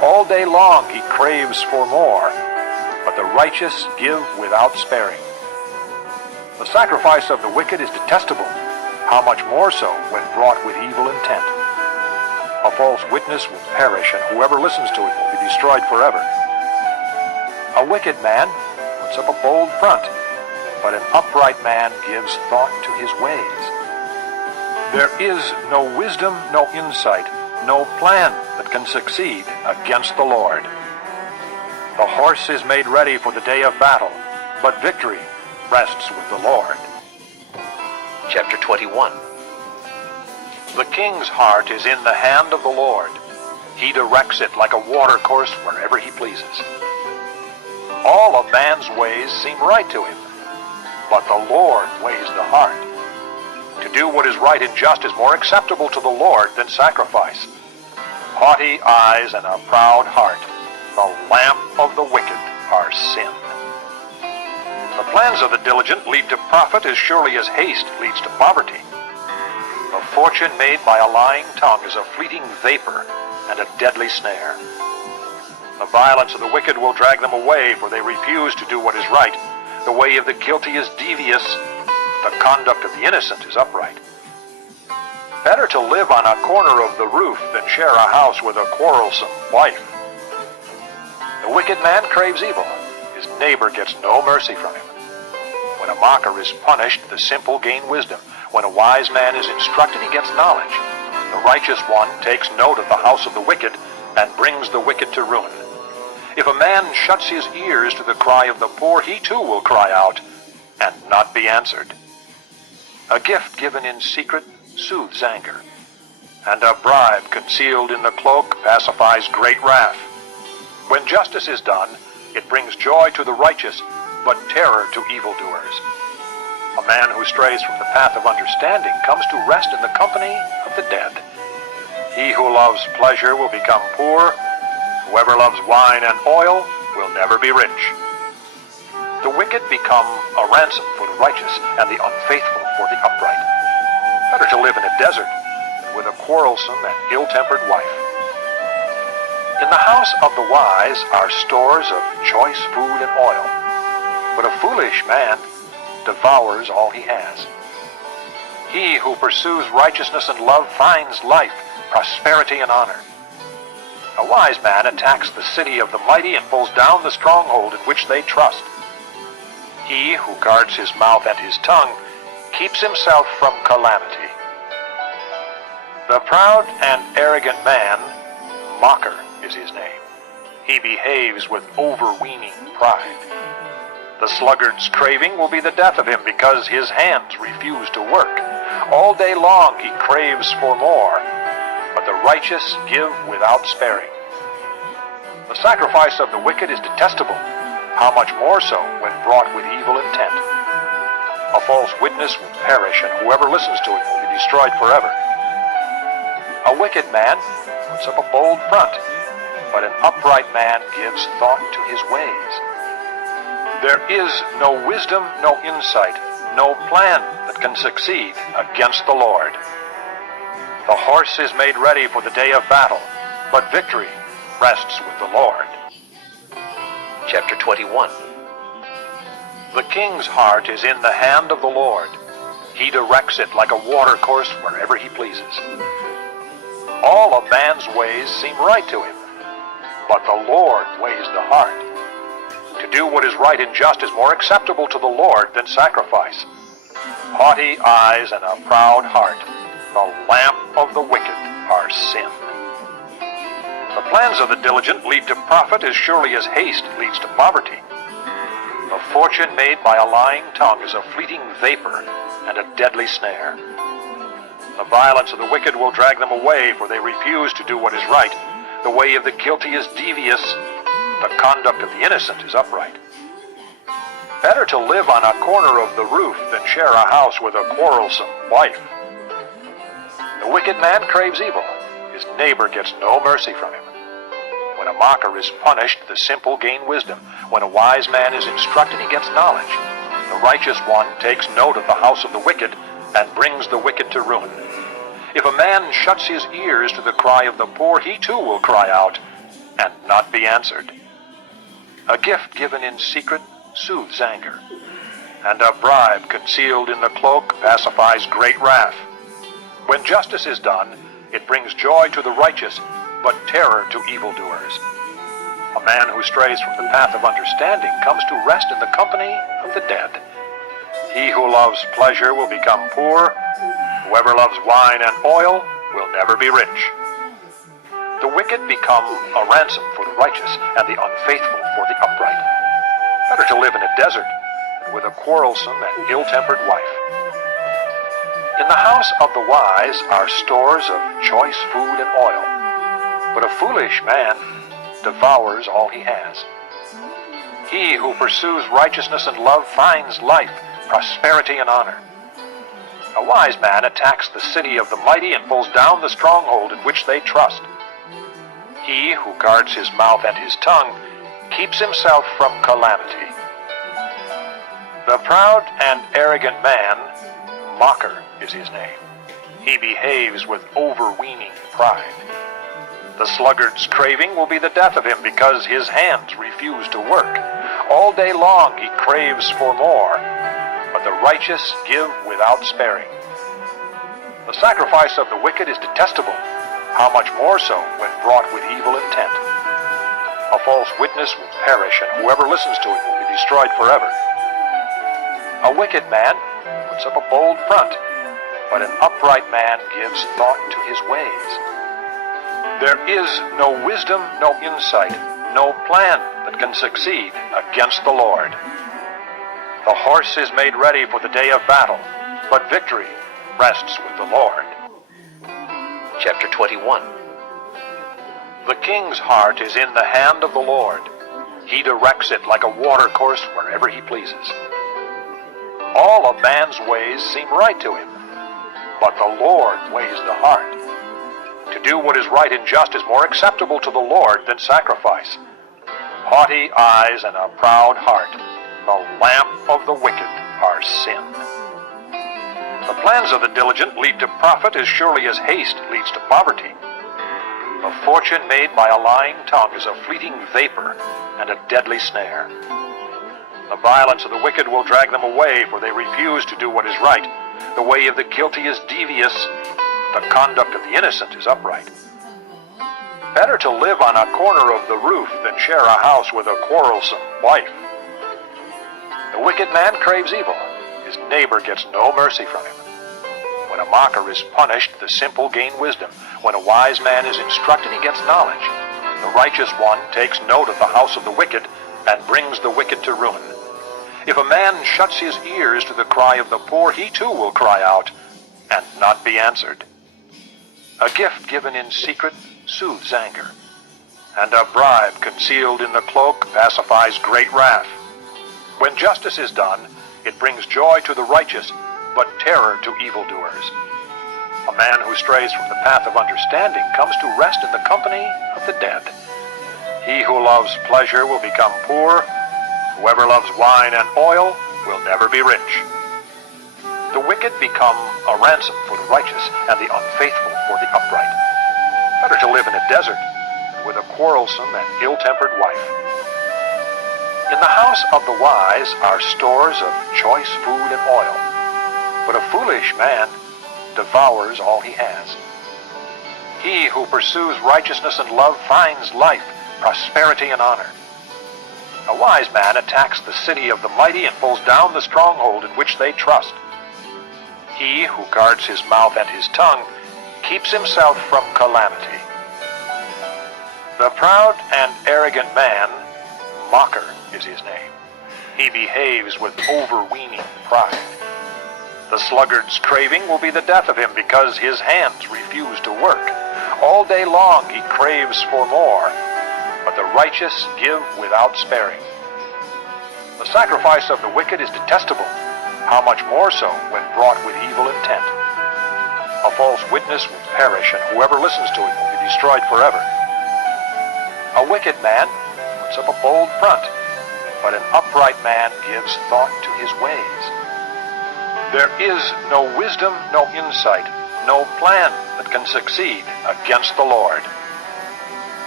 All day long he craves for more, but the righteous give without sparing. The sacrifice of the wicked is detestable, how much more so when brought with evil intent. A false witness will perish, and whoever listens to it will be destroyed forever. A wicked man puts up a bold front, but an upright man gives thought to his ways. There is no wisdom, no insight, no plan that can succeed against the Lord. The horse is made ready for the day of battle, but victory rests with the Lord. Chapter 21. The king's heart is in the hand of the Lord. He directs it like a watercourse wherever he pleases. All a man's ways seem right to him, but the Lord weighs the heart. To do what is right and just is more acceptable to the Lord than sacrifice. Haughty eyes and a proud heart, the lamp of the wicked, are sin. The plans of the diligent lead to profit as surely as haste leads to poverty. A fortune made by a lying tongue is a fleeting vapor and a deadly snare. The violence of the wicked will drag them away, for they refuse to do what is right. The way of the guilty is devious. The conduct of the innocent is upright. Better to live on a corner of the roof than share a house with a quarrelsome wife. The wicked man craves evil. His neighbor gets no mercy from him. When a mocker is punished, the simple gain wisdom. When a wise man is instructed, he gets knowledge. The righteous one takes note of the house of the wicked and brings the wicked to ruin. If a man shuts his ears to the cry of the poor, he too will cry out and not be answered. A gift given in secret soothes anger, and a bribe concealed in the cloak pacifies great wrath. When justice is done, it brings joy to the righteous, but terror to evildoers. A man who strays from the path of understanding comes to rest in the company of the dead. He who loves pleasure will become poor. Whoever loves wine and oil will never be rich. The wicked become a ransom for the righteous, and the unfaithful for the upright. Better to live in a desert than with a quarrelsome and ill-tempered wife. In the house of the wise are stores of choice food and oil, but a foolish man devours all he has. He who pursues righteousness and love finds life, prosperity, and honor. A wise man attacks the city of the mighty and pulls down the stronghold in which they trust. He who guards his mouth and his tongue keeps himself from calamity. The proud and arrogant man, mocker is his name. He behaves with overweening pride. The sluggard's craving will be the death of him because his hands refuse to work. All day long he craves for more, but the righteous give without sparing. The sacrifice of the wicked is detestable, how much more so when brought with evil intent. A false witness will perish, and whoever listens to it will be destroyed forever. A wicked man puts up a bold front, but an upright man gives thought to his ways. There is no wisdom, no insight, no plan that can succeed against the Lord. The horse is made ready for the day of battle, but victory rests with the Lord. Chapter 21. The king's heart is in the hand of the Lord. He directs it like a watercourse wherever he pleases. All a man's ways seem right to him, but the Lord weighs the heart. To do what is right and just is more acceptable to the Lord than sacrifice. Haughty eyes and a proud heart, the lamp of the wicked, are sin. The plans of the diligent lead to profit as surely as haste leads to poverty. A fortune made by a lying tongue is a fleeting vapor and a deadly snare. The violence of the wicked will drag them away, for they refuse to do what is right. The way of the guilty is devious. The conduct of the innocent is upright. Better to live on a corner of the roof than share a house with a quarrelsome wife. The wicked man craves evil. His neighbor gets no mercy from him. When a mocker is punished, the simple gain wisdom. When a wise man is instructed, he gets knowledge. The righteous one takes note of the house of the wicked and brings the wicked to ruin. If a man shuts his ears to the cry of the poor, he too will cry out and not be answered. A gift given in secret soothes anger, and a bribe concealed in the cloak pacifies great wrath. When justice is done, it brings joy to the righteous, but terror to evildoers. A man who strays from the path of understanding comes to rest in the company of the dead. He who loves pleasure will become poor. Whoever loves wine and oil will never be rich. The wicked become a ransom for the righteous, and the unfaithful for the upright. Better to live in a desert with a quarrelsome and ill-tempered wife. In the house of the wise are stores of choice food and oil, but a foolish man devours all he has. He who pursues righteousness and love finds life, prosperity, and honor. A wise man attacks the city of the mighty and pulls down the stronghold in which they trust. He who guards his mouth and his tongue keeps himself from calamity. The proud and arrogant man, mocker is his name. He behaves with overweening pride. The sluggard's craving will be the death of him because his hands refuse to work. All day long he craves for more, but the righteous give without sparing. The sacrifice of the wicked is detestable, how much more so when brought with evil intent. A false witness will perish, and whoever listens to it will be destroyed forever. A wicked man puts up a bold front, but an upright man gives thought to his ways. There is no wisdom, no insight, no plan that can succeed against the Lord. The horse is made ready for the day of battle, but victory rests with the Lord. Chapter 21. The king's heart is in the hand of the Lord. He directs it like a watercourse wherever he pleases. All a man's ways seem right to him, but the Lord weighs the heart. To do what is right and just is more acceptable to the Lord than sacrifice. Haughty eyes and a proud heart, the lamp of the wicked, are sin. The plans of the diligent lead to profit as surely as haste leads to poverty. A fortune made by a lying tongue is a fleeting vapor and a deadly snare. The violence of the wicked will drag them away, for they refuse to do what is right. The way of the guilty is devious. The conduct of the innocent is upright. Better to live on a corner of the roof than share a house with a quarrelsome wife. The wicked man craves evil. His neighbor gets no mercy from him. When a mocker is punished, the simple gain wisdom. When a wise man is instructed, he gets knowledge. The righteous one takes note of the house of the wicked and brings the wicked to ruin. If a man shuts his ears to the cry of the poor, he too will cry out and not be answered. A gift given in secret soothes anger, and a bribe concealed in the cloak pacifies great wrath. When justice is done, it brings joy to the righteous, but terror to evildoers. A man who strays from the path of understanding comes to rest in the company of the dead. He who loves pleasure will become poor. Whoever loves wine and oil will never be rich. The wicked become a ransom for the righteous, and the unfaithful for the upright. Better to live in a desert with a quarrelsome and ill-tempered wife. In the house of the wise are stores of choice food and oil, but a foolish man devours all he has. He who pursues righteousness and love finds life, prosperity, and honor. A wise man attacks the city of the mighty and pulls down the stronghold in which they trust. He who guards his mouth and his tongue keeps himself from calamity. The proud and arrogant man, mocker is his name. He behaves with overweening pride. The sluggard's craving will be the death of him because his hands refuse to work. All day long he craves for more, but the righteous give without sparing. The sacrifice of the wicked is detestable, how much more so when brought with evil intent. A false witness will perish, and whoever listens to it will be destroyed forever. A wicked man puts up a bold front, but an upright man gives thought to his ways. There is no wisdom, no insight, no plan that can succeed against the Lord.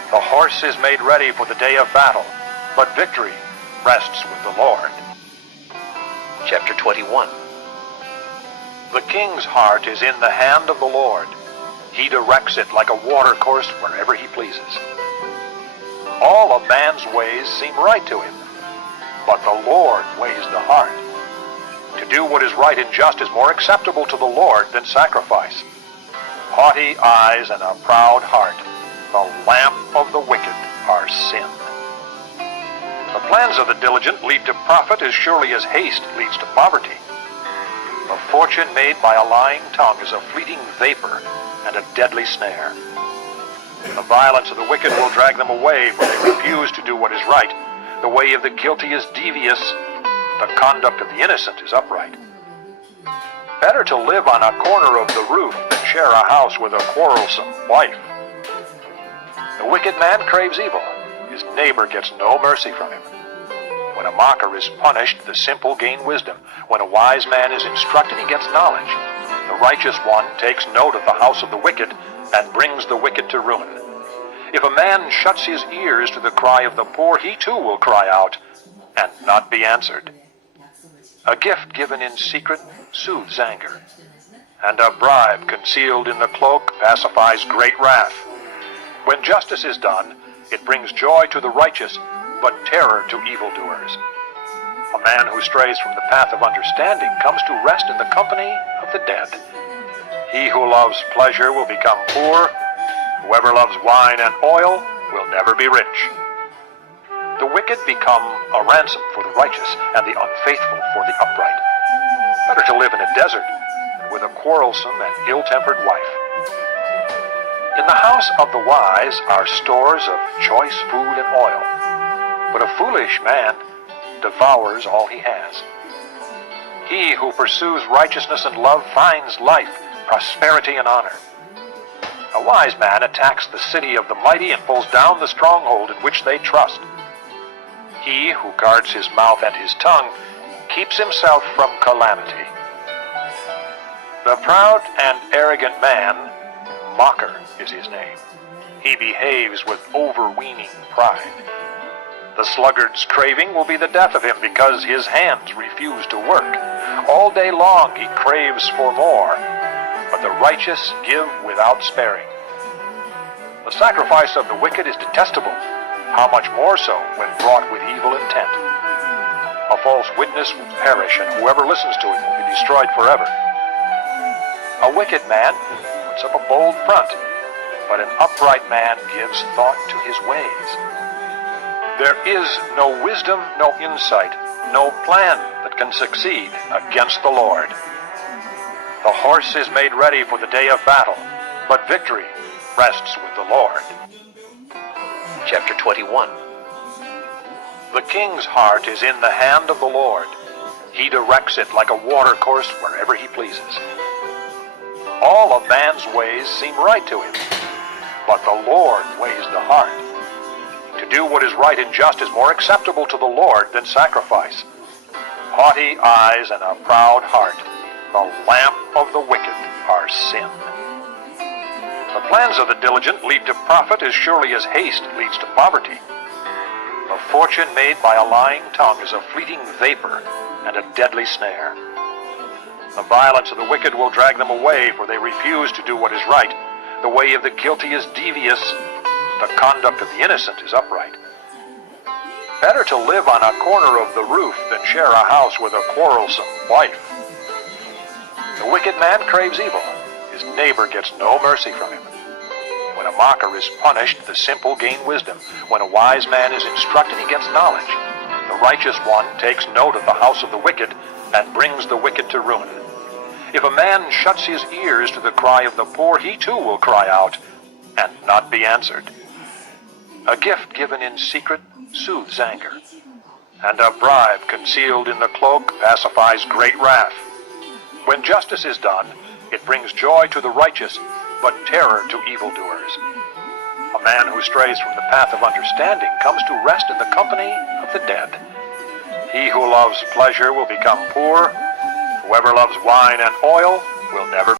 The horse is made ready for the day of battle, but victory rests with the Lord. Chapter 21. The king's heart is in the hand of the Lord. He directs it like a watercourse wherever he pleases. All a man's ways seem right to him, but the Lord weighs the heart. To do what is right and just is more acceptable to the Lord than sacrifice. Haughty eyes and a proud heart, the lamp of the wicked, are sin. The plans of the diligent lead to profit as surely as haste leads to poverty. A fortune made by a lying tongue is a fleeting vapor and a deadly snare. The violence of the wicked will drag them away, for they refuse to do what is right. The way of the guilty is devious. The conduct of the innocent is upright. Better to live on a corner of the roof than share a house with a quarrelsome wife. The wicked man craves evil. His neighbor gets no mercy from him. When a mocker is punished, the simple gain wisdom. When a wise man is instructed, he gets knowledge. The righteous one takes note of the house of the wicked and brings the wicked to ruin. If a man shuts his ears to the cry of the poor, he too will cry out and not be answered. A gift given in secret soothes anger, and a bribe concealed in the cloak pacifies great wrath. When justice is done, it brings joy to the righteous, but terror to evildoers. A man who strays from the path of understanding comes to rest in the company of the dead. He who loves pleasure will become poor. Whoever loves wine and oil will never be rich. The wicked become a ransom for the righteous, and the unfaithful for the upright. Better to live in a desert with a quarrelsome and ill-tempered wife. In the house of the wise are stores of choice food and oil, but a foolish man devours all he has. He who pursues righteousness and love finds life, prosperity, and honor. A wise man attacks the city of the mighty and pulls down the stronghold in which they trust. He who guards his mouth and his tongue keeps himself from calamity. The proud and arrogant man, mocker is his name. He behaves with overweening pride. The sluggard's craving will be the death of him because his hands refuse to work. All day long he craves for more, but the righteous give without sparing. The sacrifice of the wicked is detestable, how much more so when brought with evil intent. A false witness will perish, and whoever listens to him will be destroyed forever. A wicked man puts up a bold front, but an upright man gives thought to his ways. There is no wisdom, no insight, no plan that can succeed against the Lord. The horse is made ready for the day of battle, but victory rests with the Lord. Chapter 21. The king's heart is in the hand of the Lord. He directs it like a watercourse wherever he pleases. All a man's ways seem right to him, but the Lord weighs the heart. To do what is right and just is more acceptable to the Lord than sacrifice. Haughty eyes and a proud heart, the lamp of the wicked, are sin. The plans of the diligent lead to profit as surely as haste leads to poverty. A fortune made by a lying tongue is a fleeting vapor and a deadly snare. The violence of the wicked will drag them away, for they refuse to do what is right. The way of the guilty is devious. The conduct of the innocent is upright. Better to live on a corner of the roof than share a house with a quarrelsome wife. The wicked man craves evil. His neighbor gets no mercy from him. When a mocker is punished, the simple gain wisdom. When a wise man is instructed, he gets knowledge. The righteous one takes note of the house of the wicked and brings the wicked to ruin. If a man shuts his ears to the cry of the poor, he too will cry out and not be answered. A gift given in secret soothes anger, and a bribe concealed in the cloak pacifies great wrath. When justice is done, it brings joy to the righteous, but terror to evildoers. A man who strays from the path of understanding comes to rest in the company of the dead. He who loves pleasure will become poor. Whoever loves wine and oil will never